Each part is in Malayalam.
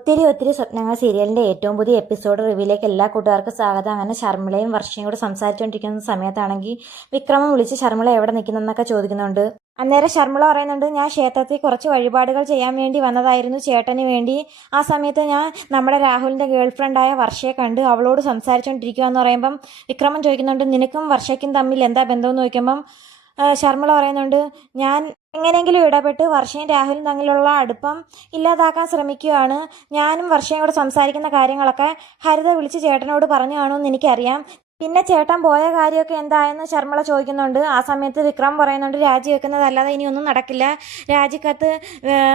ഒത്തിരി സ്വപ്നങ്ങൾ സീരിയലിന്റെ ഏറ്റവും പുതിയ എപ്പിസോഡ് റിവ്യൂയിലേക്ക് എല്ലാ കൂട്ടുകാർക്കും സ്വാഗതം. അങ്ങനെ ശർമിളയും വർഷയും കൂടെ സംസാരിച്ചുകൊണ്ടിരിക്കുന്ന സമയത്താണെങ്കിൽ വിക്രമം വിളിച്ച് ശർമിള എവിടെ നിൽക്കുന്നതെന്നൊക്കെ ചോദിക്കുന്നുണ്ട്. അന്നേരം ശർമിള പറയുന്നുണ്ട്, ഞാൻ ക്ഷേത്രത്തിൽ കുറച്ച് വഴിപാടുകൾ ചെയ്യാൻ വേണ്ടി വന്നതായിരുന്നു ചേട്ടന് വേണ്ടി. ആ സമയത്ത് ഞാൻ നമ്മുടെ രാഹുലിന്റെ ഗേൾ ഫ്രണ്ടായ വർഷയെ കണ്ട് അവളോട് സംസാരിച്ചുകൊണ്ടിരിക്കുകയെന്ന് പറയുമ്പം വിക്രമൻ ചോദിക്കുന്നുണ്ട്, നിനക്കും വർഷയ്ക്കും തമ്മിൽ എന്താ ബന്ധമെന്ന് ചോദിക്കുമ്പം ശർമിള പറയുന്നുണ്ട്, ഞാൻ എങ്ങനെയെങ്കിലും ഇടപെട്ട് വർഷയും രാഹുലും തമ്മിലുള്ള അടുപ്പം ഇല്ലാതാക്കാൻ ശ്രമിക്കുകയാണ്. ഞാനും വർഷയും കൂടെ സംസാരിക്കുന്ന കാര്യങ്ങളൊക്കെ ഹരിത വിളിച്ച് ചേട്ടനോട് പറഞ്ഞു കാണുമെന്ന് എനിക്കറിയാം. പിന്നെ ചേട്ടൻ പോയ കാര്യമൊക്കെ എന്തായെന്ന് ശർമിള ചോദിക്കുന്നുണ്ട്. ആ സമയത്ത് വിക്രം പറയുന്നുണ്ട്, രാജിവെക്കുന്നതല്ലാതെ ഇനി ഒന്നും നടക്കില്ല. രാജിക്കത്ത്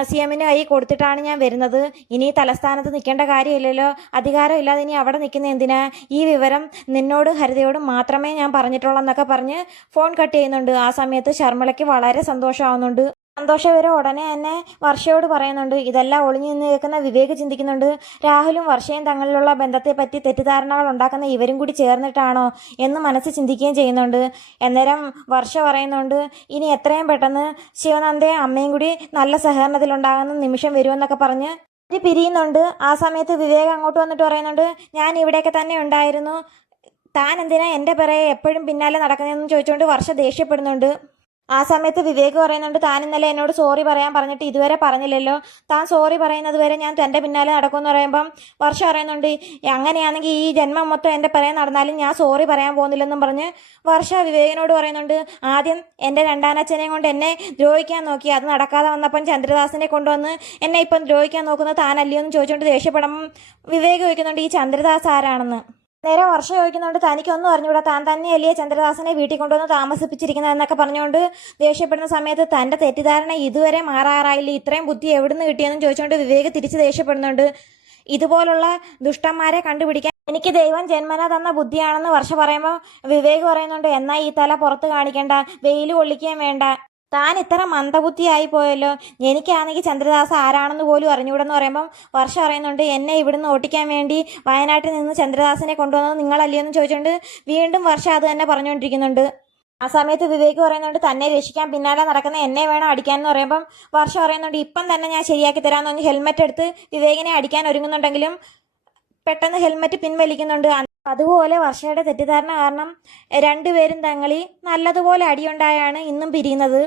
CM-ന് കൈ കൊടുത്തിട്ടാണ് ഞാൻ വരുന്നത്. ഇനി തലസ്ഥാനത്ത് നിൽക്കേണ്ട കാര്യമില്ലല്ലോ. അധികാരം ഇല്ലാതെ ഇനി അവിടെ നിൽക്കുന്ന എന്തിനാ? ഈ വിവരം നിന്നോടും ഹരിതയോടും മാത്രമേ ഞാൻ പറഞ്ഞിട്ടുള്ളൂ എന്നൊക്കെ പറഞ്ഞ് ഫോൺ കട്ട് ചെയ്യുന്നുണ്ട്. ആ സമയത്ത് ശർമിളയ്ക്ക് വളരെ സന്തോഷമാവുന്നുണ്ട്. സന്തോഷവരെ ഉടനെ തന്നെ വർഷയോട് പറയുന്നുണ്ട്. ഇതെല്ലാം ഒളിഞ്ഞു നിന്ന് കേൾക്കുന്ന വിവേക് ചിന്തിക്കുന്നുണ്ട്, രാഹുലും വർഷയും തങ്ങളിലുള്ള ബന്ധത്തെപ്പറ്റി തെറ്റിദ്ധാരണകൾ ഉണ്ടാക്കുന്ന ഇവരും കൂടി ചേർന്നിട്ടാണോ എന്ന് മനസ്സ് ചിന്തിക്കുകയും ചെയ്യുന്നുണ്ട്. അന്നേരം വർഷ പറയുന്നുണ്ട്, ഇനി എത്രയും പെട്ടെന്ന് ശിവനന്ദയും അമ്മയും കൂടി നല്ല സഹകരണത്തിലുണ്ടാകുന്ന നിമിഷം വരുമെന്നൊക്കെ പറഞ്ഞ് പിരിയുന്നുണ്ട്. ആ സമയത്ത് വിവേക് അങ്ങോട്ട് വന്നിട്ട് പറയുന്നുണ്ട്, ഞാൻ ഇവിടെയൊക്കെ തന്നെ ഉണ്ടായിരുന്നു, താൻ എന്തിനാ എൻ്റെ പിറകെ എപ്പോഴും പിന്നാലെ നടക്കുന്നതെന്ന് ചോദിച്ചുകൊണ്ട് വർഷ ദേഷ്യപ്പെടുന്നുണ്ട്. ആ സമയത്ത് വിവേക് പറയുന്നുണ്ട്, താൻ ഇന്നലെ എന്നോട് സോറി പറയാൻ പറഞ്ഞിട്ട് ഇതുവരെ പറഞ്ഞില്ലല്ലോ, താൻ സോറി പറയുന്നത് വരെ ഞാൻ തൻ്റെ പിന്നാലെ നടക്കുമെന്ന് പറയുമ്പം വർഷ പറയുന്നുണ്ട്, അങ്ങനെയാണെങ്കിൽ ഈ ജന്മം മൊത്തം എൻ്റെ പിറകെ നടന്നാലും ഞാൻ സോറി പറയാൻ പോകുന്നില്ലെന്നും പറഞ്ഞ് വർഷ വിവേകിനോട് പറയുന്നുണ്ട്, ആദ്യം എൻ്റെ രണ്ടാനച്ഛനെയും കൊണ്ട് എന്നെ ദ്രോഹിക്കാൻ നോക്കി, അത് നടക്കാതെ വന്നപ്പം ചന്ദ്രദാസിനെ കൊണ്ടുവന്ന് എന്നെ ഇപ്പം ദ്രോഹിക്കാൻ നോക്കുന്നത് താനല്ലയോ എന്ന് ചോദിച്ചുകൊണ്ട് ദേഷ്യപ്പെടുമ്പം വിവേക് ചോദിക്കുന്നുണ്ട്, ഈ ചന്ദ്രദാസ് ആരാണെന്ന്. നേരെ വർഷ ചോദിക്കുന്നുണ്ട്, തനിക്കൊന്നും അറിഞ്ഞൂടാ, താൻ തന്നെയല്ലേ ചന്ദ്രദാസിനെ വീട്ടിൽ കൊണ്ടുവന്ന് താമസിപ്പിച്ചിരിക്കുന്നതെന്നൊക്കെ പറഞ്ഞുകൊണ്ട് ദേഷ്യപ്പെടുന്ന സമയത്ത് തൻ്റെ തെറ്റിദ്ധാരണ ഇതുവരെ മാറാറായില്ല, ഇത്രയും ബുദ്ധി എവിടുന്ന് കിട്ടിയെന്നും ചോദിച്ചുകൊണ്ട് വിവേക് തിരിച്ച് ദേഷ്യപ്പെടുന്നുണ്ട്. ഇതുപോലുള്ള ദുഷ്ടന്മാരെ കണ്ടുപിടിക്കാൻ എനിക്ക് ദൈവം ജന്മന തന്ന ബുദ്ധിയാണെന്ന് വർഷ പറയുമ്പോൾ വിവേക് പറയുന്നുണ്ട്, എന്നാൽ ഈ തല പുറത്ത് കാണിക്കേണ്ട, വെയിൽ കൊള്ളിക്കുകയും വേണ്ട, താൻ ഇത്ര മന്ദബുദ്ധിയായി പോയല്ലോ, എനിക്കാണെങ്കിൽ ചന്ദ്രദാസ് ആരാണെന്ന് പോലും അറിഞ്ഞൂടെന്ന് പറയുമ്പം വർഷ പറയുന്നുണ്ട്, എന്നെ ഇവിടുന്ന് ഓട്ടിക്കാൻ വേണ്ടി വയനാട്ടിൽ നിന്ന് ചന്ദ്രദാസിനെ കൊണ്ടുവന്നത് നിങ്ങളല്ലയോ എന്ന് ചോദിച്ചുകൊണ്ട് വീണ്ടും വർഷ അത് തന്നെ പറഞ്ഞുകൊണ്ടിരിക്കുന്നുണ്ട്. ആ സമയത്ത് വിവേക് പറയുന്നുണ്ട്, തന്നെ രക്ഷിക്കാൻ പിന്നാലെ നടക്കുന്ന എന്നെ വേണം അടിക്കാൻ എന്ന് പറയുമ്പം വർഷ പറയുന്നുണ്ട്, ഇപ്പം തന്നെ ഞാൻ ശരിയാക്കി തരാമെന്ന് പറഞ്ഞ് ഹെൽമെറ്റ് എടുത്ത് വിവേകിനെ അടിക്കാൻ ഒരുങ്ങുന്നുണ്ടെങ്കിലും പെട്ടെന്ന് ഹെൽമെറ്റ് പിൻവലിക്കുന്നുണ്ട്. അതുപോലെ വർഷയുടെ തെറ്റിദ്ധാരണ കാരണം രണ്ടുപേരും തങ്ങളിൽ നല്ലതുപോലെ അടിയുണ്ടായാണ് ഇന്നും പിരിയുന്നത്.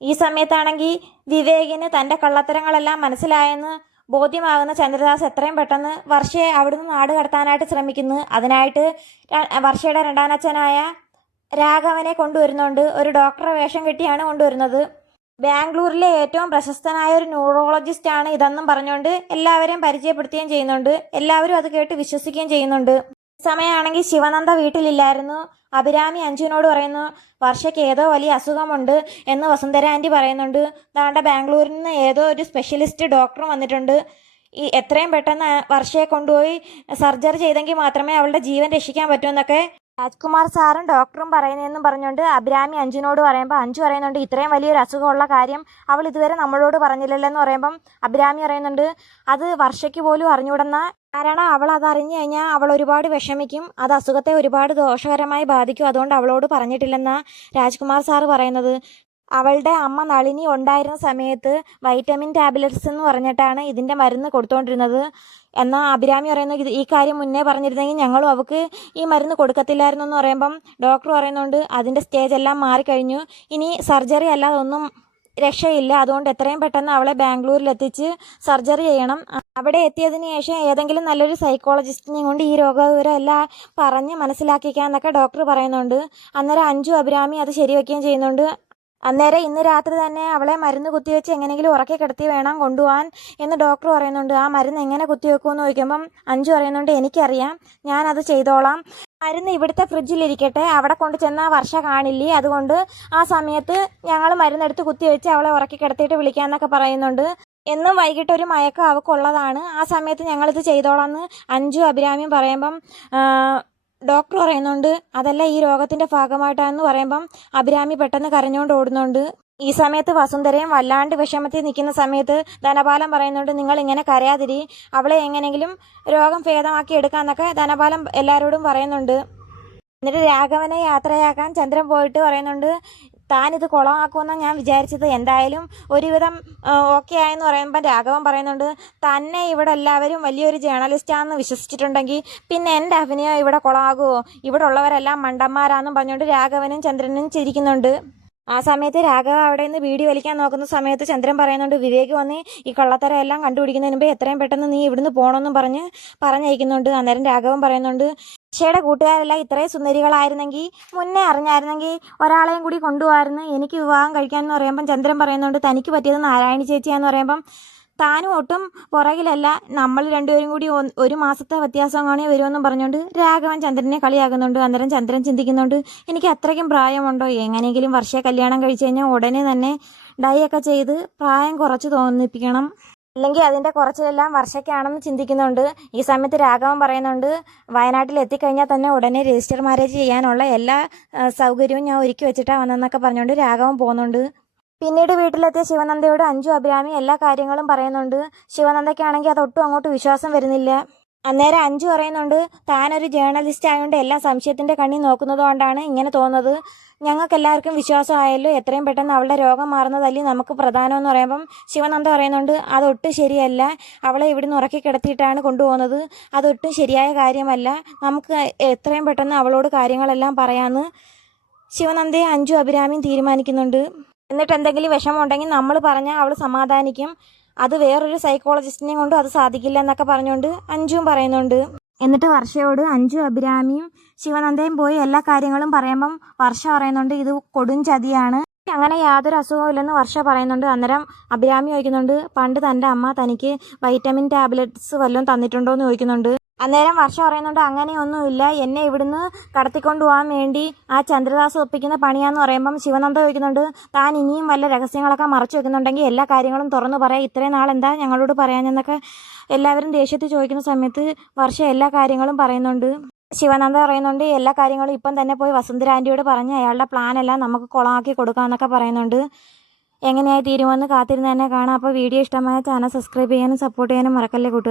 ഈ സമയത്താണെങ്കിൽ വിവേകിന് തൻ്റെ കള്ളത്തരങ്ങളെല്ലാം മനസ്സിലായെന്ന് ബോധ്യമാകുന്ന ചന്ദ്രദാസ് എത്രയും പെട്ടെന്ന് വർഷയെ അവിടുന്ന് നാട് കടത്താനായിട്ട് ശ്രമിക്കുന്നു. അതിനായിട്ട് വർഷയുടെ രണ്ടാനച്ഛനായ രാഘവനെ കൊണ്ടുവരുന്നുണ്ട്. ഒരു ഡോക്ടറെ വേഷം കെട്ടിയാണ് കൊണ്ടുവരുന്നത്. ബാംഗ്ലൂരിലെ ഏറ്റവും പ്രശസ്തനായ ഒരു ന്യൂറോളജിസ്റ്റ് ആണ് ഇതെന്നും പറഞ്ഞുകൊണ്ട് എല്ലാവരെയും പരിചയപ്പെടുത്തുകയും ചെയ്യുന്നുണ്ട്. എല്ലാവരും അത് കേട്ട് വിശ്വസിക്കുകയും ചെയ്യുന്നുണ്ട്. സമയമാണെങ്കിൽ ശിവനന്ദ വീട്ടിലില്ലായിരുന്നു. അഭിരാമി അഞ്ജുവിനോട് പറയുന്നു, വർഷയ്ക്ക് ഏതോ വലിയ അസുഖമുണ്ട് എന്ന് വസുന്ധര ആൻറ്റി പറയുന്നുണ്ട്. ദാണ്ട ബാംഗ്ലൂരിൽ നിന്ന് ഏതോ ഒരു സ്പെഷ്യലിസ്റ്റ് ഡോക്ടർ വന്നിട്ടുണ്ട്, ഈ എത്രയും പെട്ടെന്ന് വർഷയെ കൊണ്ടുപോയി സർജറി ചെയ്തെങ്കിൽ മാത്രമേ അവളുടെ ജീവൻ രക്ഷിക്കാൻ പറ്റുമെന്നൊക്കെ രാജ്കുമാർ സാറും ഡോക്ടറും പറയുന്നതെന്നും പറഞ്ഞുകൊണ്ട് അഭിരാമി അഞ്ജുവിനോട് പറയുമ്പോൾ അഞ്ജു പറയുന്നുണ്ട്, ഇത്രയും വലിയൊരു അസുഖമുള്ള കാര്യം അവൾ ഇതുവരെ നമ്മളോട് പറഞ്ഞില്ലല്ലോ എന്ന് പറയുമ്പം അഭിരാമി പറയുന്നുണ്ട്, അത് വർഷയ്ക്ക് പോലും അറിഞ്ഞുകൂടെന്ന, കാരണം അവൾ അത് അറിഞ്ഞു കഴിഞ്ഞാൽ അവൾ ഒരുപാട് വിഷമിക്കും, അത് അസുഖത്തെ ഒരുപാട് ദോഷകരമായി ബാധിക്കും, അതുകൊണ്ട് അവളോട് പറഞ്ഞിട്ടില്ലെന്ന രാജ്കുമാർ സാറ് പറയുന്നത്. അവളുടെ അമ്മ നളിനി ഉണ്ടായിരുന്ന സമയത്ത് വൈറ്റമിൻ ടാബ്ലറ്റ്സ് എന്ന് പറഞ്ഞിട്ടാണ് ഇതിൻ്റെ മരുന്ന് കൊടുത്തുകൊണ്ടിരുന്നത്. എന്നാൽ അഭിരാമി പറയുന്നത്, ഈ കാര്യം മുന്നേ പറഞ്ഞിരുന്നെങ്കിൽ ഞങ്ങളും അവൾക്ക് ഈ മരുന്ന് കൊടുക്കത്തില്ലായിരുന്നു എന്ന് പറയുമ്പം ഡോക്ടർ പറയുന്നുണ്ട്, അതിൻ്റെ സ്റ്റേജ് എല്ലാം മാറിക്കഴിഞ്ഞു, ഇനി സർജറി അല്ലാതെ ഒന്നും രക്ഷയില്ല, അതുകൊണ്ട് എത്രയും പെട്ടെന്ന് അവളെ ബാംഗ്ലൂരിൽ എത്തിച്ച് സർജറി ചെയ്യണം. അവിടെ എത്തിയതിന് ശേഷം ഏതെങ്കിലും നല്ലൊരു സൈക്കോളജിസ്റ്റിനെ കൊണ്ട് ഈ രോഗവിവരം എല്ലാം പറഞ്ഞ് മനസ്സിലാക്കിക്കാന്നൊക്കെ ഡോക്ടർ പറയുന്നുണ്ട്. അന്നേരം അഞ്ജു അഭിരാമി അത് ശരിവെക്കുകയും ചെയ്യുന്നുണ്ട്. അന്നേരം ഇന്ന് രാത്രി തന്നെ അവളെ മരുന്ന് കുത്തിവെച്ച് എങ്ങനെയെങ്കിലും ഉറക്കി കിടത്തി വേണം കൊണ്ടുപോകാൻ എന്ന് ഡോക്ടർ പറയുന്നുണ്ട്. ആ മരുന്ന് എങ്ങനെ കുത്തിവെക്കുമെന്ന് ചോദിക്കുമ്പം അഞ്ജു പറയുന്നുണ്ട്, എനിക്കറിയാം, ഞാനത് ചെയ്തോളാം, മരുന്ന് ഇവിടുത്തെ ഫ്രിഡ്ജിലിരിക്കട്ടെ, അവിടെ കൊണ്ട് ചെന്നാൽ വർഷ കാണില്ലേ, അതുകൊണ്ട് ആ സമയത്ത് ഞങ്ങൾ മരുന്നെടുത്ത് കുത്തിവെച്ച് അവളെ ഉറക്കി കിടത്തിയിട്ട് വിളിക്കാമെന്നൊക്കെ പറയുന്നുണ്ട്. എന്നും വൈകിട്ട് ഒരു മയക്കം അവൾക്കുള്ളതാണ്, ആ സമയത്ത് ഞങ്ങളിത് ചെയ്തോളാമെന്ന് അഞ്ജു അഭിരാമിയും പറയുമ്പം ഡോക്ടർ പറയുന്നുണ്ട്, അതല്ല ഈ രോഗത്തിൻ്റെ ഭാഗമായിട്ടാണെന്ന് പറയുമ്പം അഭിരാമി പെട്ടെന്ന് കരഞ്ഞുകൊണ്ട് ഓടുന്നുണ്ട്. ഈ സമയത്ത് വസുന്ധരയും വല്ലാണ്ട് വിഷമത്തിൽ നിൽക്കുന്ന സമയത്ത് ധനപാലം പറയുന്നുണ്ട്, നിങ്ങൾ ഇങ്ങനെ കരയാതിരി, അവളെ എങ്ങനെയെങ്കിലും രോഗം ഭേദമാക്കി എടുക്കാമെന്നൊക്കെ ധനപാലം എല്ലാവരോടും പറയുന്നുണ്ട്. എന്നിട്ട് രാഘവനെ യാത്രയാക്കാൻ ചന്ദ്രൻ പോയിട്ട് പറയുന്നുണ്ട്, താനിത് കുളമാക്കുമെന്നാണ് ഞാൻ വിചാരിച്ചത്. എന്തായാലും ഒരുവിധം ഓക്കെ ആയെന്ന് പറയുമ്പോൾ രാഘവൻ പറയുന്നുണ്ട്, തന്നെ ഇവിടെ എല്ലാവരും വലിയൊരു ജേർണലിസ്റ്റാണെന്ന് വിശ്വസിച്ചിട്ടുണ്ടെങ്കിൽ പിന്നെ എൻ്റെ അഭിനയം ഇവിടെ കുളമാകുമോ? ഇവിടെ ഉള്ളവരെല്ലാം മണ്ടന്മാരാണെന്നും പറഞ്ഞുകൊണ്ട് രാഘവനും ചന്ദ്രനും ചിരിക്കുന്നുണ്ട്. ആ സമയത്ത് രാഘവ അവിടെ നിന്ന് ബീഡി വലിക്കാൻ നോക്കുന്ന സമയത്ത് ചന്ദ്രൻ പറയുന്നുണ്ട്, വിവേക് വന്ന് ഈ കള്ളത്തരം എല്ലാം കണ്ടുപിടിക്കുന്നതിന് മുമ്പ് എത്രയും പെട്ടെന്ന് നീ ഇവിടുന്ന് പോകണമെന്നും പറഞ്ഞയക്കുന്നുണ്ട്. അന്നേരം രാഘവൻ പറയുന്നുണ്ട്, ഷയുടെ കൂട്ടുകാരെല്ലാം ഇത്രയും സുന്ദരികളായിരുന്നെങ്കിൽ മുന്നേ അറിഞ്ഞായിരുന്നെങ്കിൽ ഒരാളെയും കൂടി കൊണ്ടുപോകാമായിരുന്നു, എനിക്ക് വിവാഹം കഴിക്കാമെന്ന് പറയുമ്പം ചന്ദ്രൻ പറയുന്നുണ്ട്, തനിക്ക് പറ്റിയത് നാരായണി ചേച്ചിയാന്ന് പറയുമ്പം താനും ഒട്ടും പുറകിലല്ല, നമ്മൾ രണ്ടുപേരും കൂടി 1 മാസത്തെ വ്യത്യാസം കാണേ വരുമെന്നും പറഞ്ഞുകൊണ്ട് രാഘവൻ ചന്ദ്രനെ കളിയാക്കുന്നുണ്ട്. അന്നേരം ചന്ദ്രൻ ചിന്തിക്കുന്നുണ്ട്, എനിക്ക് അത്രയ്ക്കും പ്രായമുണ്ടോ? എങ്ങനെയെങ്കിലും വർഷയെ കല്യാണം കഴിച്ചു കഴിഞ്ഞാൽ ഉടനെ തന്നെ ഡൈ ഒക്കെ ചെയ്ത് പ്രായം കുറച്ച് തോന്നിപ്പിക്കണം, അല്ലെങ്കിൽ അതിൻ്റെ കുറച്ചെല്ലാം വർഷയ്ക്കാണെന്ന് ചിന്തിക്കുന്നുണ്ട്. ഈ സമയത്ത് രാഘവൻ പറയുന്നുണ്ട്, വയനാട്ടിൽ എത്തിക്കഴിഞ്ഞാൽ തന്നെ ഉടനെ രജിസ്റ്റർ മാരേജ് ചെയ്യാനുള്ള എല്ലാ സൗകര്യവും ഞാൻ ഒരുക്കി വെച്ചിട്ടാണ് വന്നതെന്നൊക്കെ പറഞ്ഞുകൊണ്ട് രാഘവൻ പോകുന്നുണ്ട്. പിന്നീട് വീട്ടിലെത്തിയ ശിവനന്ദയോട് അഞ്ജു അഭിരാമി എല്ലാ കാര്യങ്ങളും പറയുന്നുണ്ട്. ശിവനന്ദയ്ക്കാണെങ്കിൽ അതൊട്ടും അങ്ങോട്ട് വിശ്വാസം വരുന്നില്ല. അന്നേരം അഞ്ജു പറയുന്നുണ്ട്, താനൊരു ജേർണലിസ്റ്റ് ആയതുകൊണ്ട് എല്ലാം സംശയത്തിൻ്റെ കണ്ണി നോക്കുന്നത് കൊണ്ടാണ് ഇങ്ങനെ തോന്നുന്നത്. ഞങ്ങൾക്ക് എല്ലാവർക്കും വിശ്വാസമായല്ലോ, എത്രയും പെട്ടെന്ന് അവളുടെ രോഗം മാറുന്നതല്ലേ നമുക്ക് പ്രധാനമെന്ന് പറയുമ്പം ശിവനന്ദ പറയുന്നുണ്ട്, അതൊട്ടും ശരിയല്ല, അവളെ ഇവിടുന്ന് ഉറക്കി കിടത്തിയിട്ടാണ് കൊണ്ടുപോകുന്നത്, അതൊട്ടും ശരിയായ കാര്യമല്ല, നമുക്ക് എത്രയും പെട്ടെന്ന് അവളോട് കാര്യങ്ങളെല്ലാം പറയാമെന്ന് ശിവനന്ദയെ അഞ്ജു അഭിരാമിയും തീരുമാനിക്കുന്നുണ്ട്. എന്നിട്ട് എന്തെങ്കിലും വിഷമമുണ്ടെങ്കിൽ നമ്മൾ പറഞ്ഞാൽ അവൾ സമാധാനിക്കും, അത് വേറൊരു സൈക്കോളജിസ്റ്റിനെയും കൊണ്ടും അത് സാധിക്കില്ല എന്നൊക്കെ പറഞ്ഞുകൊണ്ട് അഞ്ജുവും പറയുന്നുണ്ട്. എന്നിട്ട് വർഷയോട് അഞ്ജു അഭിരാമിയും ശിവനന്ദയും പോയി എല്ലാ കാര്യങ്ങളും പറയുമ്പം വർഷ പറയുന്നുണ്ട്, ഇത് കൊടും ചതിയാണ്, അങ്ങനെ യാതൊരു അസുഖവും ഇല്ലെന്ന് വർഷ പറയുന്നുണ്ട്. അന്നേരം അഭിരാമി ചോദിക്കുന്നുണ്ട്, പണ്ട് തൻ്റെ അമ്മ തനിക്ക് വൈറ്റമിൻ ടാബ്ലറ്റ്സ് വല്ലതും തന്നിട്ടുണ്ടോ എന്ന് ചോദിക്കുന്നുണ്ട്. അന്നേരം വർഷ പറയുന്നുണ്ട്, അങ്ങനെയൊന്നുമില്ല, എന്നെ ഇവിടുന്ന് കടത്തിക്കൊണ്ടു പോകാൻ വേണ്ടി ആ ചന്ദ്രദാസ് ഒപ്പിക്കുന്ന പണിയാന്ന് പറയുമ്പം ശിവനന്ദ ചോദിക്കുന്നുണ്ട്, താൻ ഇനിയും വല്ല രഹസ്യങ്ങളൊക്കെ മറച്ചു വെക്കുന്നുണ്ടെങ്കിൽ എല്ലാ കാര്യങ്ങളും തുറന്നു പറയാം, ഇത്രയും നാളെന്താ ഞങ്ങളോട് പറയാനെന്നൊക്കെ എല്ലാവരും ദേഷ്യത്തിൽ ചോദിക്കുന്ന സമയത്ത് വർഷ എല്ലാ കാര്യങ്ങളും പറയുന്നുണ്ട്. ശിവനന്ദ പറയുന്നുണ്ട്, എല്ലാ കാര്യങ്ങളും ഇപ്പം തന്നെ പോയി വസുന്ധര ആൻറ്റിയോട് പറഞ്ഞ് അയാളുടെ പ്ലാനെല്ലാം നമുക്ക് കുളമാക്കി കൊടുക്കാമെന്നൊക്കെ പറയുന്നുണ്ട്. എങ്ങനെയായി തീരുമെന്ന് കാത്തിരുന്ന് തന്നെ കാണാം. അപ്പോൾ വീഡിയോ ഇഷ്ടമായ ചാനൽ സബ്സ്ക്രൈബ് ചെയ്യാനും സപ്പോർട്ട് ചെയ്യാനും മറക്കല്ലേ കൂട്ടുകാർ.